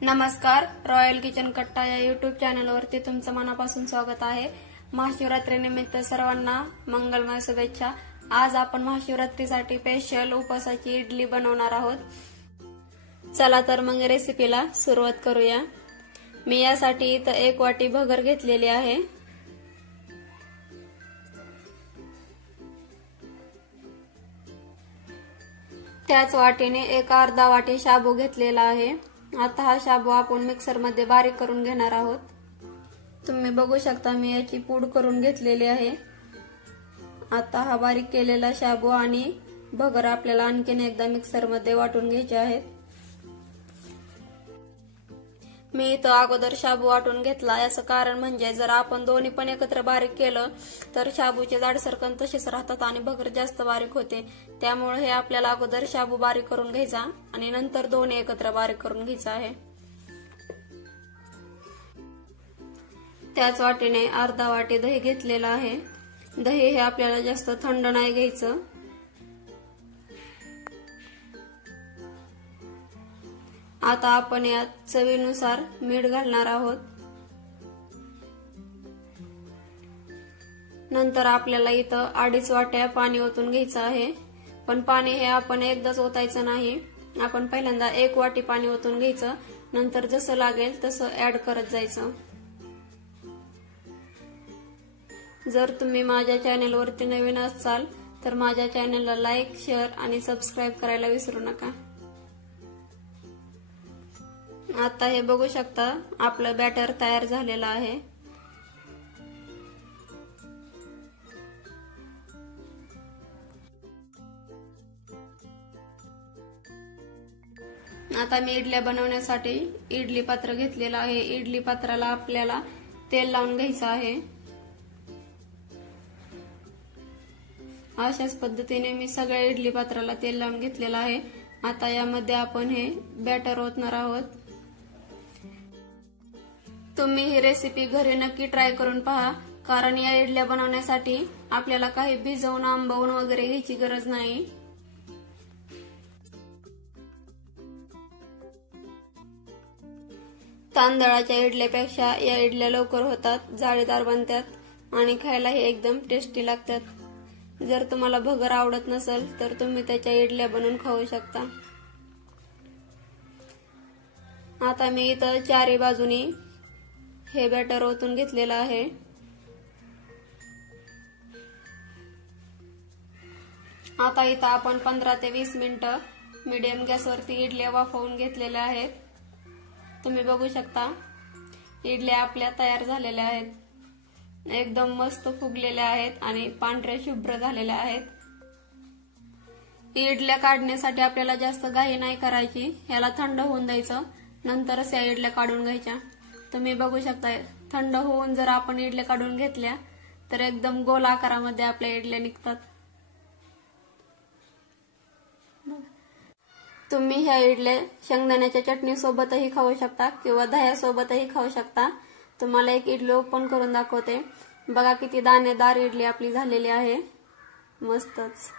नमस्कार, royal kitchen कट्टा या यूट्यूब चॅनलवरती तुमचं मनापासून स्वागत आहे। महाशिवरात्रीनिमित्त सर्वांना मंगलमय शुभेच्छा। आज आपण महाशिवरात्रीसाठी स्पेशल उपवासाची इडली बनवणार आहोत। चला तर मग रेसिपीला सुरुवात करूया। मी यासाठी इथं 1 वाटी भगर घेतलेली आहे। त्याच वाटीने एक अर्धा वाटी शाबू घेतलेला आहे। आता हा शाबू आपण मिक्सर मध्ये बारीक करून घेणार आहोत। तुम्ही बघू शकता मी याची पूड करून घेतलेली आहे। आता हा बारीक केलेला शाबू आणि भगर आपल्याला आणखीन एकदा मिक्सर मध्ये वाटून घ्यायचे आहेत। मी इथं अगोदर शाबू वाटून घेतला, याचं कारण म्हणजे जर आपण दोन्ही पण एकत्र बारीक केलं तर शाबूचे जाडसरकण तसेच राहतात आणि भगर जास्त बारीक होते। त्यामुळे हे आपल्याला अगोदर शाबू बारीक करून घ्यायचा आणि नंतर दोन्ही एकत्र बारीक करून घ्यायचा आहे। त्याच वाटीने अर्धा वाटी दही घेतलेला आहे। दही हे आपल्याला जास्त थंड नाही घ्यायचं। आता आपण यात चवीनुसार मीठ घालणार आहोत। नंतर आपल्याला इथं 2.5 वाट्या पाणी ओतून घ्यायचं आहे। पण पाणी हे आपण एकदाच ओतायचं नाही, आपण पहिल्यांदा 1 वाटी पाणी ओतून घ्यायचं, नंतर जसं लागेल तसं ऍड करत जायचं। जर तुम्ही माझ्या चॅनलवरती नवीन असाल तर माझ्या चॅनलला लाईक, शेअर आणि सबस्क्राईब करायला विसरू नका। आता हे बघू शकता आपलं बॅटर तयार झालेलं आहे। आता मी इडल्या बनवण्यासाठी इडली पात्र घेतलेलं आहे। इडली पात्राला आपल्याला तेल लावून घ्यायचं आहे। अशाच पद्धतीने मी सगळ्या इडली पात्राला तेल लावून घेतलेलं आहे। आता यामध्ये आपण हे बॅटर ओतणार आहोत। तुम्ही ही रेसिपी घरी नक्की ट्राय करून पहा, कारण या इडल्या बनवण्यासाठी आपल्याला काही भिजवून आंबवून वगैरे घ्यायची गरज नाही। तांदळाच्या इडल्यापेक्षा या इडल्या लवकर होतात, जाळीदार बनतात आणि खायलाही एकदम टेस्टी लागतात। जर तुम्हाला भगर आवडत नसेल तर तुम्ही त्याच्या इडल्या बनवून खाऊ शकता। आता मी इथं चारी बाजूनी हे बॅटर ओतून घेतलेलं आहे। आता इथं आपण 15 ते 20 मिनिटं मीडियम गॅसवरती इडल्या वाफवून घेतलेल्या आहेत। तुम्ही बघू शकता इडल्या आपल्या तयार झालेल्या आहेत। एकदम मस्त फुगलेल्या आहेत आणि पांढऱ्या शुभ्र झालेल्या आहेत। इडल्या काढण्यासाठी आपल्याला जास्त घाई नाही करायची, याला थंड होऊन द्यायचं, नंतरच या इडल्या काढून घ्यायच्या। तुम्ही बघू शकता थंड होऊन जर आपण इडल्या काढून घेतल्या तर एकदम गोल आकारामध्ये आपल्या इडल्या निघतात। तुम्ही ह्या इडल्या शेंगदाण्याच्या चटणी सोबतही खाऊ शकता किंवा दह्यासोबतही खाऊ शकता। तुम्हाला एक इडली ओपन करून दाखवते, बघा किती दाणेदार इडली आपली झालेली आहे, मस्तच।